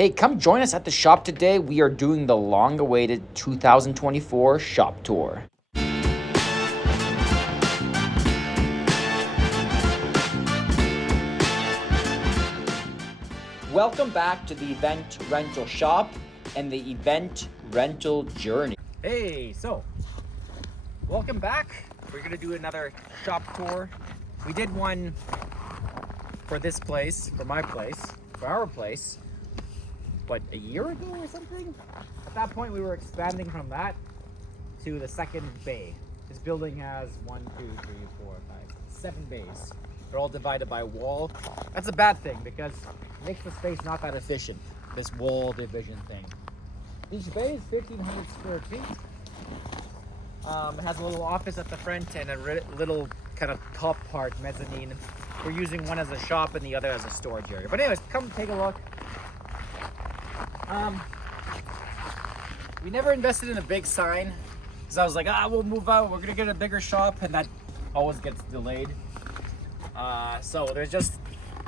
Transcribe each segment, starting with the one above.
Hey, come join us at the shop today. We are doing the long-awaited 2024 shop tour. Welcome back to the Event Rental Shop and the Event Rental Journey. Hey, so welcome back. We're gonna do another shop tour. We did one for this place, for my place, for our place, what, a year ago or something? At that point, we were expanding from that to the second bay. This building has 7 bays. They're all divided by a wall. That's a bad thing because it makes the space not that efficient, this wall division thing. Each bay is 1,500 square feet. It has a little office at the front and a little kind of top part, mezzanine. We're using one as a shop and the other as a storage area. But anyways, come take a look. We never invested in a big sign because I was like, we'll move out. We're gonna get a bigger shop, and that always gets delayed. So there's just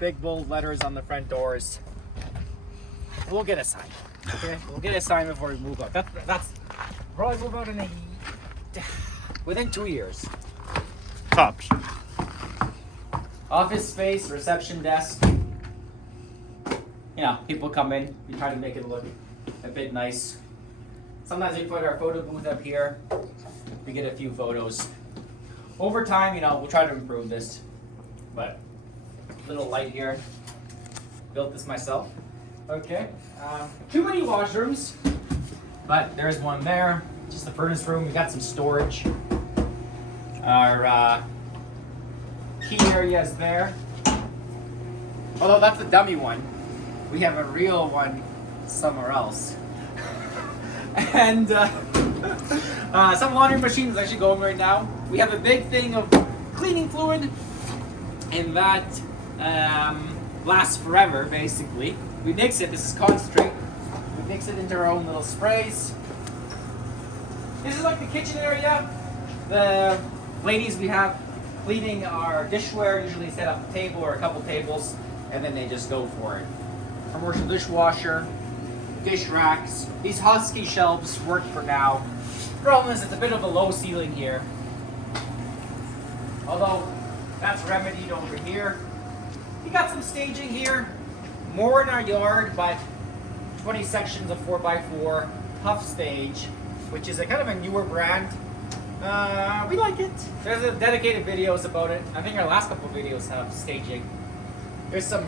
big bold letters on the front doors. We'll get a sign. Okay, we'll get a sign before we move out. That's probably move out within 2 years. Tops. Office space, reception desk. You know, people come in. We try to make it look a bit nice. Sometimes we put our photo booth up here. We get a few photos. Over time, we'll try to improve this. But little light here. Built this myself. Okay. Too many washrooms, but there's one there. Just the furnace room. We got some storage. Our key area is there. Although that's a dummy one. We have a real one somewhere else. And some laundry machines actually going right now. We have a big thing of cleaning fluid, and that lasts forever, basically. We mix it, this is concentrate. We mix it into our own little sprays. This is like the kitchen area. The ladies we have cleaning our dishware usually set up a table or a couple tables, and then they just go for it. Commercial dishwasher, dish racks. These Husky shelves work for now. Problem is it's a bit of a low ceiling here. Although that's remedied over here. We got some staging here. More in our yard, but 20 sections of 4x4 Huff Stage, which is a kind of a newer brand. We like it. There's a dedicated videos about it. I think our last couple of videos have staging. There's some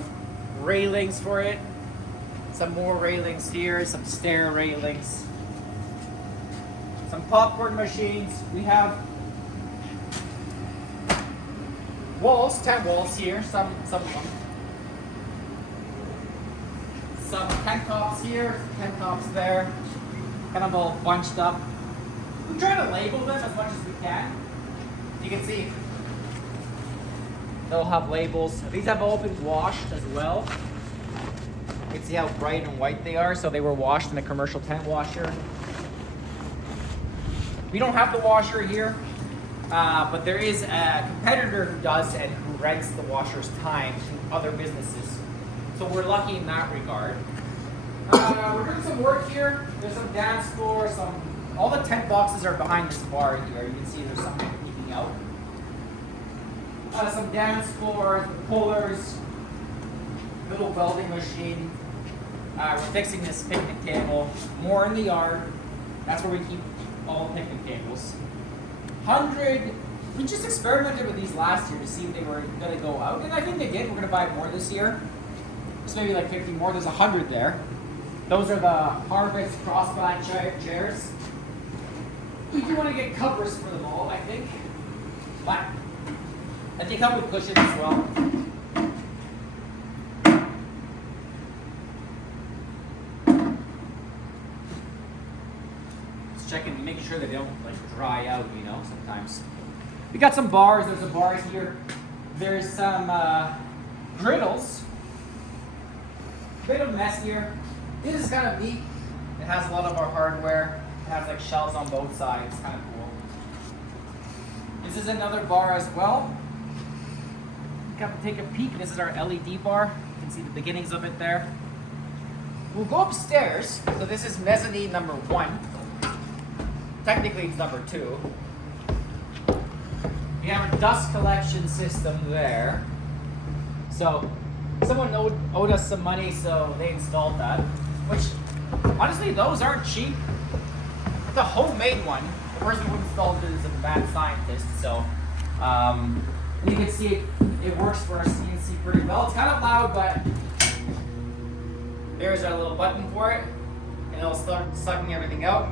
railings for it. Some more railings here, some stair railings. Some popcorn machines. We have walls, 10 walls here, some of them. Some tent tops here, tent tops there. Kind of all bunched up. We try to label them as much as we can. You can see they'll have labels. These have all been washed as well. You can see how bright and white they are. So they were washed in a commercial tent washer. We don't have the washer here, but there is a competitor who does and who rents the washer's time to other businesses. So we're lucky in that regard. We're doing some work here. There's some dance floor, all the tent boxes are behind this bar here. You can see there's something peeking out. Some dance floor, pullers, little welding machine. We're fixing this picnic table. More in the yard. That's where we keep all the picnic tables. We just experimented with these last year to see if they were going to go out, and I think they did. We're going to buy more this year. Just maybe like 50 more. There's 100 there. Those are the Harvest crossback chairs. We do want to get covers for them all, I think. But they come with cushions as well. Just checking, making sure they don't dry out, sometimes. We got some bars. There's a bar here. There's some griddles. Bit of mess here. This is kind of neat. It has a lot of our hardware. It has shelves on both sides. Kind of cool. This is another bar as well. You got to take a peek. This is our LED bar. You can see the beginnings of it there. we'll go upstairs. So this is mezzanine number 1. Technically it's number 2. We have a dust collection system there. So someone owed us some money, so they installed that. Which, honestly, those aren't cheap. It's a homemade one. The person who installed it is a mad scientist, so you can see it works for our CNC pretty well. It's kind of loud, but there's our little button for it, and it'll start sucking everything out.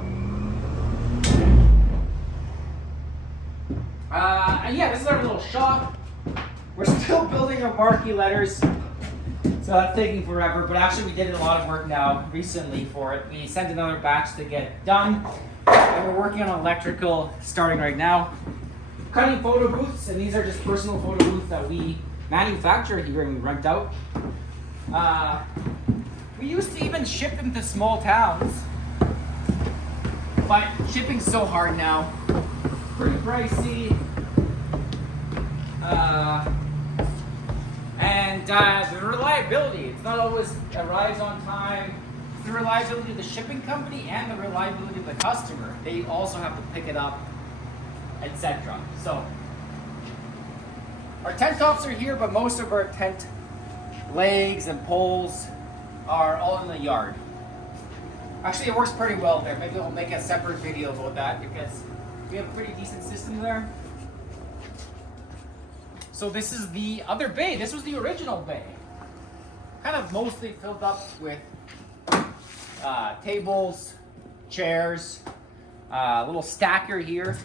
And yeah, this is our little shop. We're still building our marquee letters, so that's taking forever, but actually we did a lot of work now recently for it. We sent another batch to get done, and we're working on electrical starting right now. Cutting photo booths, and these are just personal photo booths that we manufacture here and we rent out. We used to even ship them to small towns, but shipping's so hard now. Pretty pricey. And the reliability, it's not always arrives on time. It's the reliability of the shipping company and the reliability of the customer. They also have to pick it up, etc. So, our tent tops are here, but most of our tent legs and poles are all in the yard. Actually, it works pretty well there. Maybe we'll make a separate video about that because we have a pretty decent system there. So this is the other bay. This was the original bay. Kind of mostly filled up with tables, chairs, a little stacker here.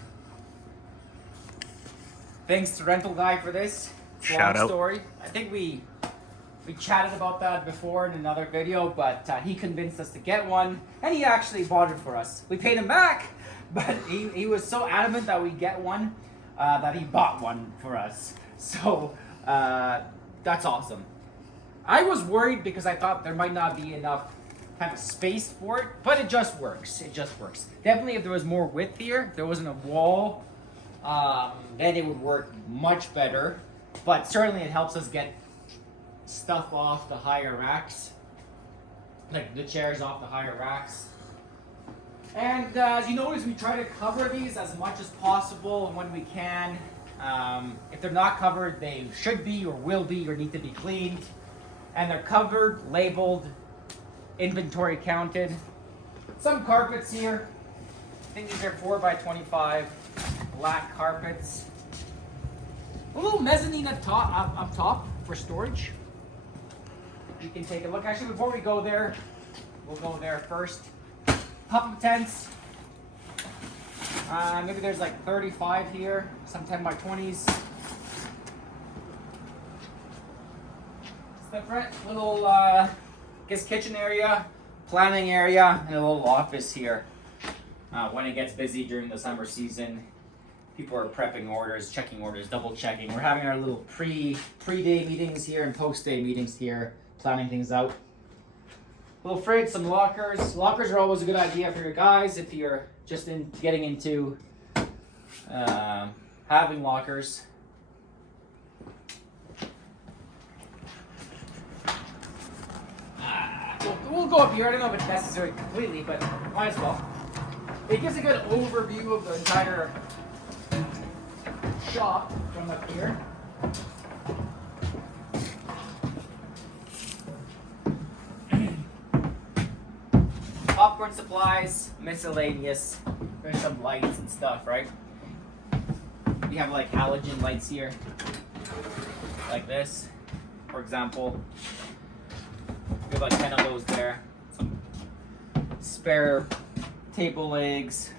Thanks to Rental Guy for this. Shout out. Story. I think we chatted about that before in another video, but he convinced us to get one, and he actually bought it for us. We paid him back, but he was so adamant that we get one that he bought one for us. So that's awesome. I was worried because I thought there might not be enough kind of space for it, but it just works. It just works. Definitely if there was more width here, if there wasn't a wall, then it would work much better. But certainly it helps us get stuff off the higher racks, like the chairs off the higher racks. And as you notice, we try to cover these as much as possible when we can. If they're not covered, they should be or will be or need to be cleaned. And they're covered, labeled, inventory counted. Some carpets here. I think these are 4x25 black carpets. A little mezzanine up top for storage. You can take a look. Actually, before we go there, we'll go there first. Pop-up tents. Maybe there's like 35 here, some 10x20s. Different little, guess kitchen area, planning area, and a little office here. When it gets busy during the summer season, people are prepping orders, checking orders, double checking. We're having our little pre-day meetings here and post-day meetings here, planning things out. Little fridge, some lockers. Lockers are always a good idea for your guys if you're just getting into having lockers. We'll go up here. I don't know if it's necessary completely, but might as well. It gives a good overview of the entire shop from up here. Popcorn supplies, miscellaneous. There's some lights and stuff, right? We have like halogen lights here, like this, for example. We have like 10 of those there. Some spare table legs.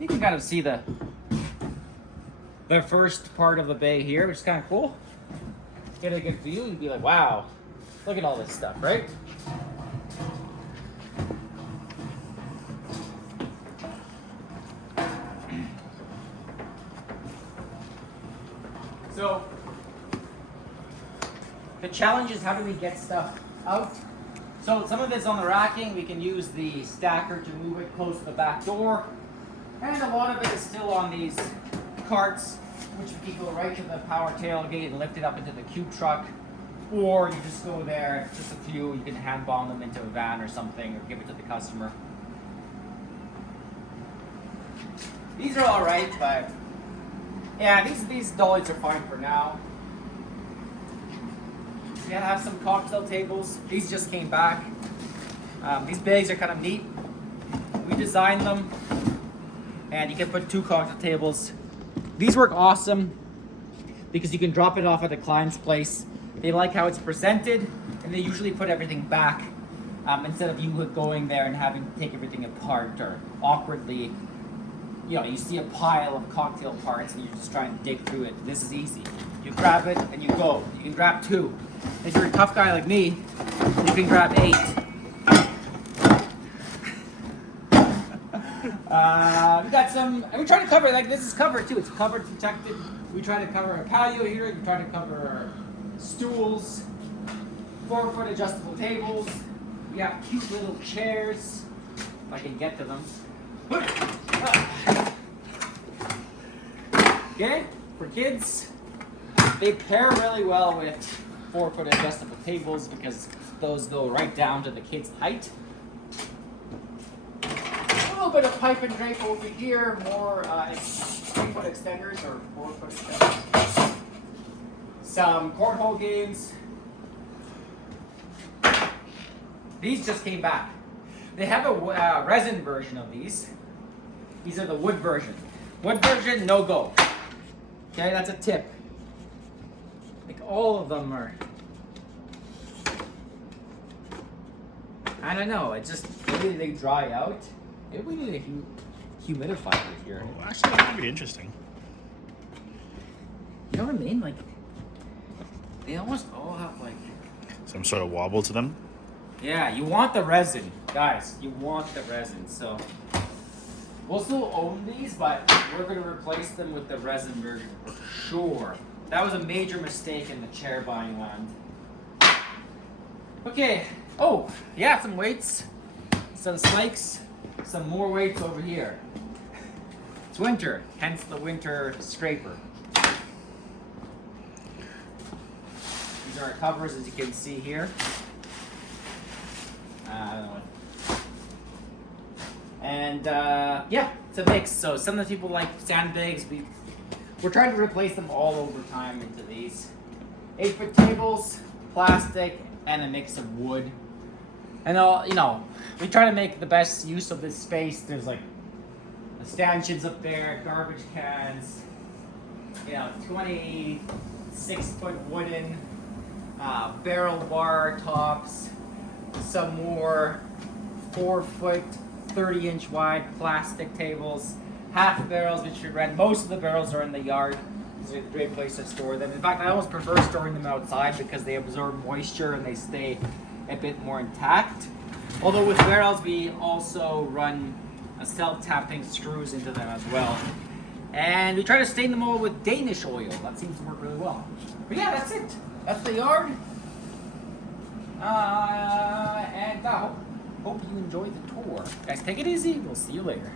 You can kind of see the first part of the bay here, which is kind of cool. Get a good view. You'd be like, wow, look at all this stuff, right? So the challenge is, how do we get stuff out? So some of it's on the racking. We can use the stacker to move it close to the back door. And a lot of it is still on these carts, which we can go right to the power tailgate and lift it up into the cube truck. Or you just go there, just a few, you can hand bomb them into a van or something, or give it to the customer. These are alright, but yeah, these dollies are fine for now. We gotta have some cocktail tables. These just came back. These bags are kind of neat. We designed them, and you can put 2 cocktail tables. These work awesome because you can drop it off at the client's place. They like how it's presented, and they usually put everything back instead of you going there and having to take everything apart or awkwardly. You know, you see a pile of cocktail parts and you're just trying to dig through it. This is easy. You grab it and you go. You can grab 2. If you're a tough guy like me, you can grab 8. We got some, and we try to cover, like this is covered too. It's covered, protected. We try to cover our patio here. We try to cover our stools, 4-foot adjustable tables. We have cute little chairs, if I can get to them. Okay, for kids, they pair really well with 4-foot adjustable tables because those go right down to the kid's height. A little bit of pipe and drape over here, more 3-foot extenders or 4-foot extenders. Some cornhole games. These just came back. They have a resin version of these. These are the wood version. Wood version, no go. Okay, that's a tip. Like all of them are. I don't know. It's just maybe they dry out. Maybe we need a humidifier here. Oh, actually, that might be interesting. You know what I mean? Like they almost all have like Some sort of wobble to them. yeah. You want the resin, guys. You want the resin. So we'll still own these, but we're going to replace them with the resin version for sure. That was a major mistake in the chair buying land. Okay. Oh, yeah, some weights, some spikes, some more weights over here. It's winter, hence the winter scraper. These are our covers, as you can see here. And yeah, it's a mix. So some of the people like sandbags. We're trying to replace them all over time into these 8-foot tables, plastic, and a mix of wood. And all, you know, we try to make the best use of this space. There's like the stanchions up there, garbage cans, you know, 26-foot wooden barrel bar tops, some more 4-foot 30-inch wide plastic tables, half barrels which you rent. Most of the barrels are in the yard. It's a great place to store them. In fact, I almost prefer storing them outside because they absorb moisture and they stay a bit more intact. Although with barrels, we also run self-tapping screws into them as well. And we try to stain them all with Danish oil. That seems to work really well. But yeah, that's it. That's the yard. And I hope you enjoyed the tour. Guys, take it easy. We'll see you later.